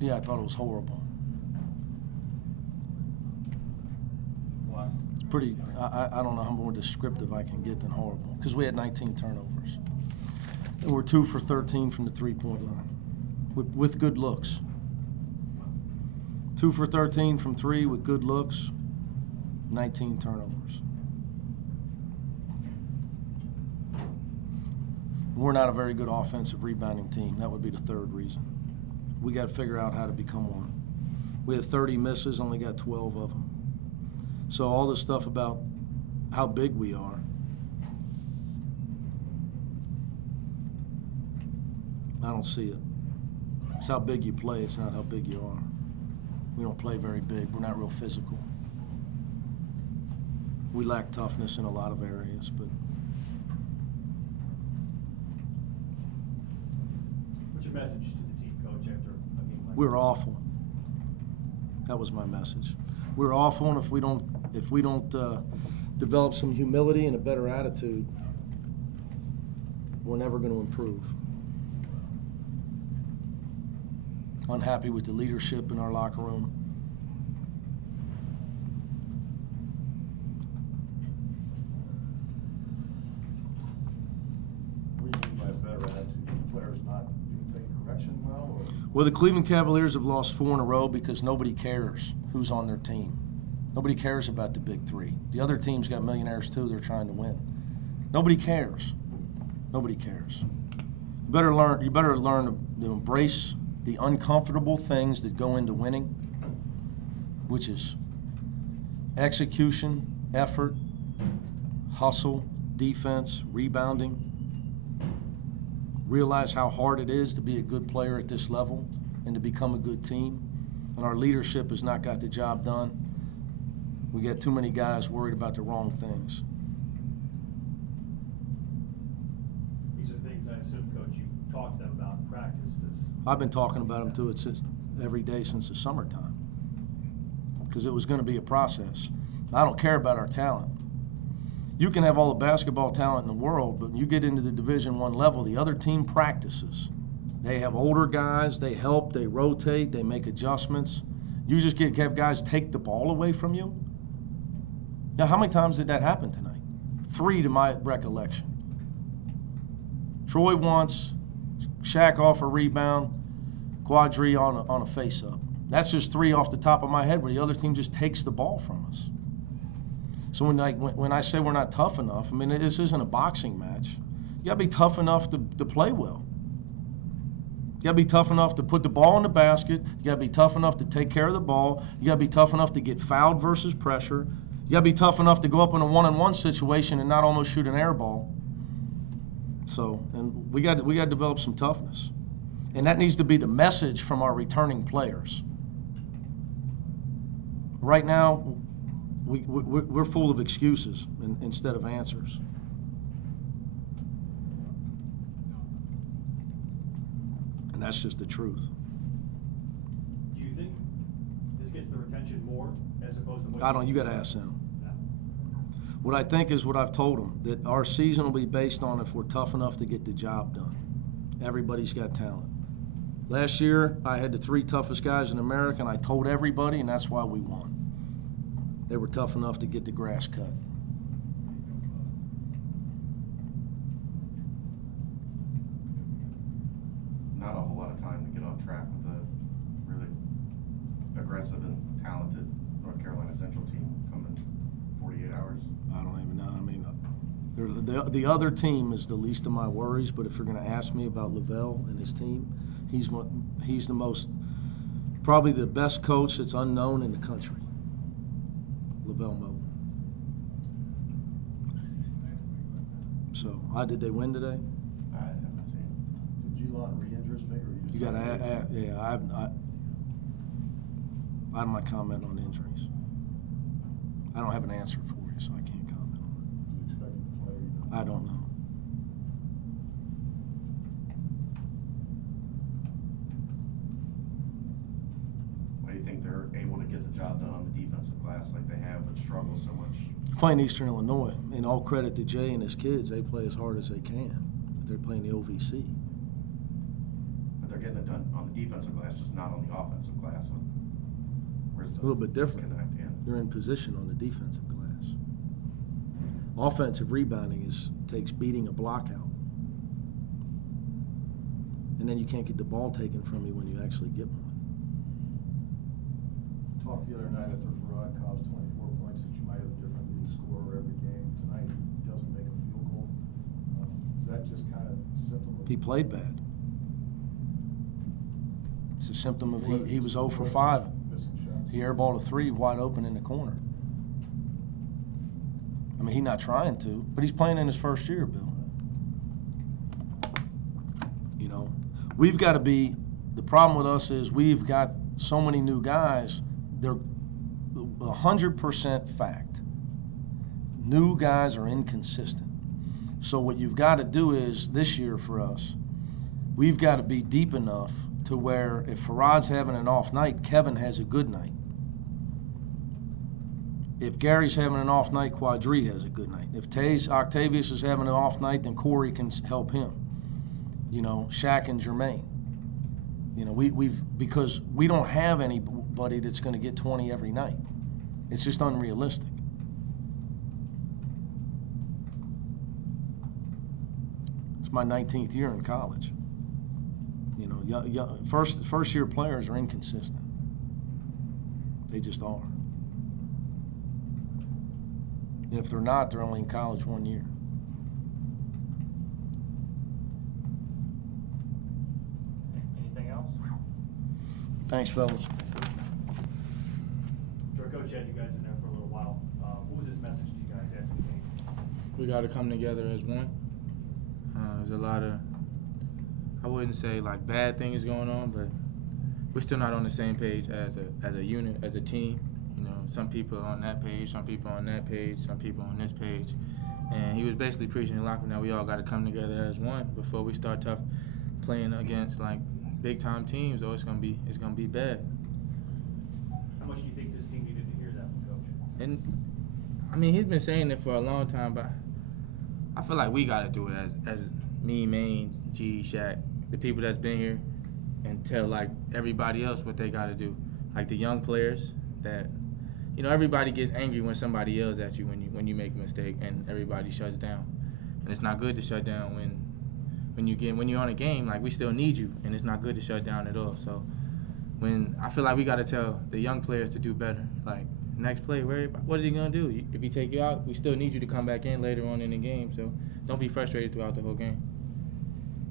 Yeah, I thought it was horrible. Why? It's pretty, I don't know how more descriptive I can get than horrible, because we had 19 turnovers. And we're 2 for 13 from the three-point line with good looks. 2 for 13 from 3 with good looks, 19 turnovers. We're not a very good offensive rebounding team. That would be the third reason. We got to figure out how to become one. We had 30 misses, only got 12 of them. So all this stuff about how big we are, I don't see it. It's how big you play, it's not how big you are. We don't play very big. We're not real physical. We lack toughness in a lot of areas, but what's your message to the team, Coach, after a game like we're awful. That was my message. We're awful, and if we don't develop some humility and a better attitude, we're never going to improve. Unhappy with the leadership in our locker room. What do you mean by a better attitude? Players not taking correction well? Or? Well, the Cleveland Cavaliers have lost 4 in a row because nobody cares who's on their team. Nobody cares about the big three. The other team's got millionaires too. They're trying to win. Nobody cares. Nobody cares. You better learn to embrace the uncomfortable things that go into winning, which is execution, effort, hustle, defense, rebounding. Realize how hard it is to be a good player at this level and to become a good team. And our leadership has not got the job done. We got too many guys worried about the wrong things. These are things I assume, Coach, you talked to them about in practice. I've been talking about them too every day since the summertime, because it was going to be a process. I don't care about our talent. You can have all the basketball talent in the world, but when you get into the Division I level, the other team practices. They have older guys, they help, they rotate, they make adjustments. You just have guys take the ball away from you? Now, how many times did that happen tonight? 3 to my recollection. Troy once, Shaq off a rebound, Quadri on a face-up. That's just 3 off the top of my head where the other team just takes the ball from us. So when I say we're not tough enough, I mean, this isn't a boxing match. You got to be tough enough to play well. You got to be tough enough to put the ball in the basket. You got to be tough enough to take care of the ball. You got to be tough enough to get fouled versus pressure. You got to be tough enough to go up in a one-on-one situation and not almost shoot an air ball. So, and we got to develop some toughness. And that needs to be the message from our returning players. Right now, we're full of excuses instead of answers. And that's just the truth. Do you think this gets the retention more as opposed to what I don't, you got to ask them. What I think is what I've told them, that our season will be based on if we're tough enough to get the job done. Everybody's got talent. Last year, I had the 3 toughest guys in America, and I told everybody, and that's why we won. They were tough enough to get the grass cut. Not a whole lot of time to get on track with a really aggressive and talented North Carolina Central team coming 48 hours. I don't even know. I mean, the other team is the least of my worries, but if you're going to ask me about Lavelle and his team, he's the most, probably the best coach that's unknown in the country. Lavelle Moe. So, did they win today? I haven't seen. Did you lot re-injure his finger? You got to, yeah. I don't want to comment on injuries. I don't have an answer for you, so I can't comment on Do you expect him to play? it. I don't know. Why do you think they're able to get the job done on the defensive glass like they have, but struggle so much? Playing Eastern Illinois, and all credit to Jay and his kids, they play as hard as they can. They're playing the OVC. But they're getting it done on the defensive glass, just not on the offensive glass. So where's the A little bit different. disconnect? Yeah. You're in position on the defensive glass. Offensive rebounding takes beating a block out. And then you can't get the ball taken from you when you actually get one. Talked the other night after Farad caused 24 points that you might have a different leading scorer every game. Tonight he doesn't make a field goal. Is that just kind of symptom of... He played bad. It's a symptom of he was 0 for 5. Missing shots. He airballed a 3 wide open in the corner. I mean, he's not trying to, but he's playing in his first year, Bill. You know, we've got to be, the problem with us is we've got so many new guys, they're 100% fact. New guys are inconsistent. So what you've got to do is, this year for us, we've got to be deep enough to where if Farad's having an off night, Kevin has a good night. If Gary's having an off night, Quadri has a good night. If Octavius is having an off night, then Corey can help him. You know, Shaq and Jermaine. You know, because we don't have anybody that's going to get 20 every night. It's just unrealistic. It's my 19th year in college. You know, first year players are inconsistent. They just are. And if they're not, they're only in college 1 year. Anything else? Thanks, fellas. Sure, Coach had you guys in there for a little while. What was his message to you guys after the game? We got to come together as one. There's a lot of, I wouldn't say like bad things going on, but we're still not on the same page as a unit, as a team. You know, some people on that page, some people on that page, some people on this page. And he was basically preaching in the locker room that we all got to come together as one before we start playing against like big time teams, or it's gonna be bad. How much do you think this team needed to hear that from Coach? And I mean, he's been saying it for a long time, but I feel like we got to do it as me, Maine, G, Shaq, the people that's been here, and tell like everybody else what they got to do. Like the young players that, you know, everybody gets angry when somebody yells at you when you make a mistake, and everybody shuts down. And it's not good to shut down when you're on a game. Like, we still need you, and it's not good to shut down at all. So I feel like we got to tell the young players to do better. Like, next play, what is he gonna do? If he take you out, we still need you to come back in later on in the game. So don't be frustrated throughout the whole game.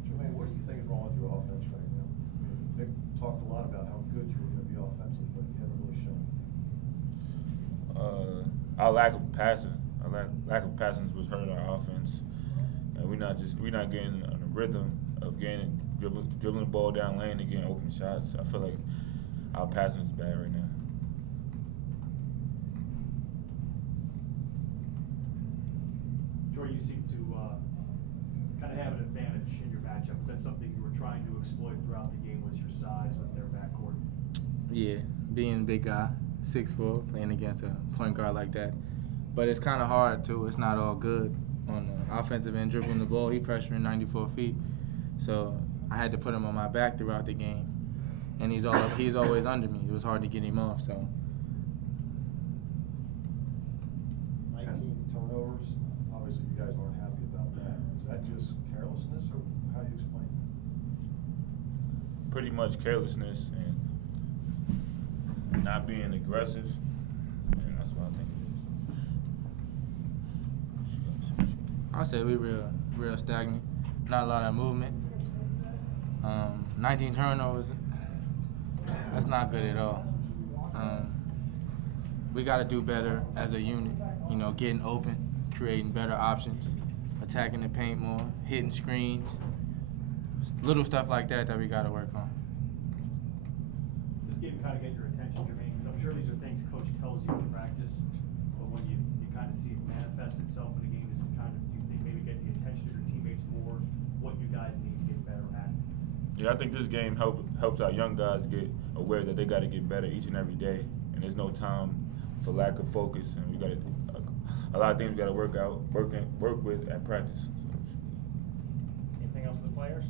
Jermaine, what do you think is wrong with your offense right now? I mean, Mick talked a lot about how good you were going to be offensively, but you haven't really shown it. Our lack of passing was hurting our offense, and we're not getting on the rhythm of dribbling the ball down lane and getting open shots. I feel like our passing is bad right now. Joy, you seem to kind of have an advantage in your matchup. Is that something you were trying to exploit throughout the game, was your size with their backcourt? Yeah, being a big guy, 6'4", playing against a point guard like that. But it's kind of hard, too. It's not all good. On the offensive end, dribbling the ball, he pressuring 94 feet. So I had to put him on my back throughout the game. And he's always under me. It was hard to get him off, so. 19 turnovers. Obviously, you guys aren't happy about that. Is that just carelessness, or how do you explain it? Pretty much carelessness and not being aggressive, and that's what I think it is. I'll say we real stagnant. Not a lot of movement. 19 turnovers. That's not good at all. We got to do better as a unit. You know, getting open, creating better options, attacking the paint more, hitting screens, little stuff like that we got to work on. This game kind of get your attention, Jermaine, because I'm sure these are things Coach tells you in practice, but when you kind of see it manifest itself in a game, does it kind of, do you think, maybe get the attention of your teammates more, what you guys need to get better at? Yeah, I think this game helps our young guys get aware that they got to get better each and every day, and there's no time for lack of focus, and we got a lot of things we got to work with at practice. Anything else for the players?